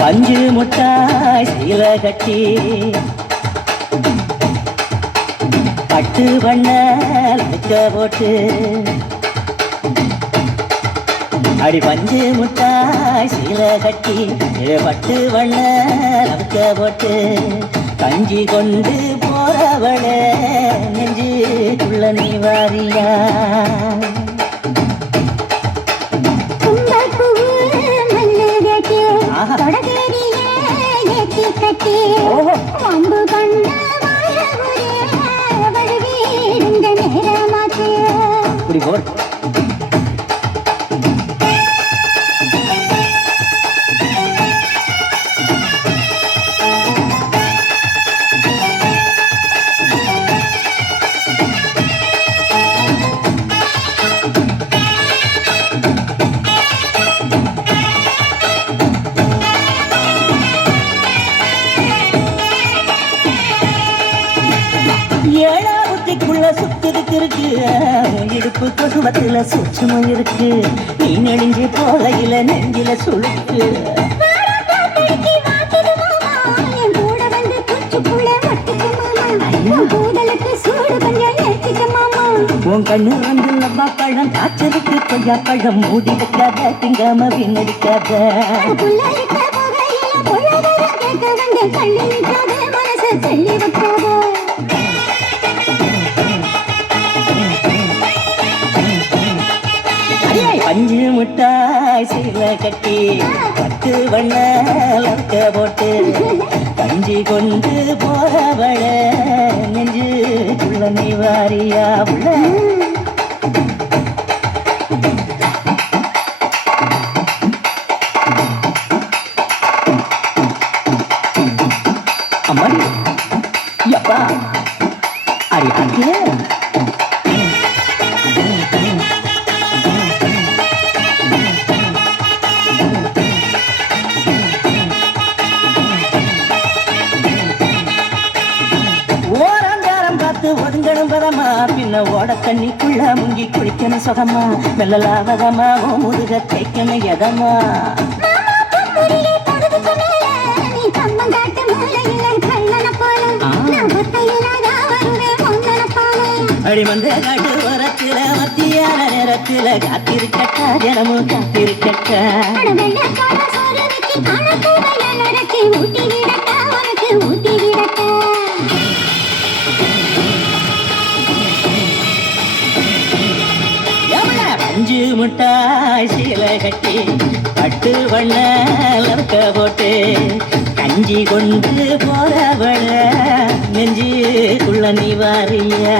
பஞ்சு முட்டாய் சீல கட்டி பட்டு வண்ண வைக்க போட்டு அடி பஞ்சு முட்டாய் சீல கட்டி பட்டு வண்ண வைக்க போட்டு கஞ்சி கொண்டு போறவள நெஞ்சுக்குள்ள நீ வாரியா ஏழாவதுக்குள்ள சுத்திருக்கு இருக்கு இடுப்பு கொசுவத்துல சூட்சமும் இருக்கு நீ நெடுஞ்சி போகையில நெஞ்சில சுழுக்கு உன் கண்ணு வந்து லவ்வா பழம் காய்ச்சலுக்கு கொய்யா பழம் மூடி வைக்காத திங்காம வீணடிக்காத பஞ்சு முட்டாய் சீல கட்டி பட்டு வண்ண லக்க போட்டு கஞ்சி கொண்டு போறவள நெஞ்சுக்குள்ள நீ வாரியா உள்ள அம்மாடி யப்பா அடி அங்கே ஒதுங்கணும் பதமா பின்ன ஓட தண்ணிக்குள்ள முங்கி குளிக்கணும் சுகமா மெல்லலாவதமா முருக தேய்க்கணும் எதமா அடிமந்த காட்டு வரத்துல மத்தியான நேரத்துல காத்திருக்கட்டா ஜனமும் காத்திருக்கட்டா பஞ்சு முட்டாய் சீல கட்டி பட்டு வண்ண லக்க போட்டு கஞ்சி கொண்டு போறவள நெஞ்சுக்குள்ள நீ வாரியா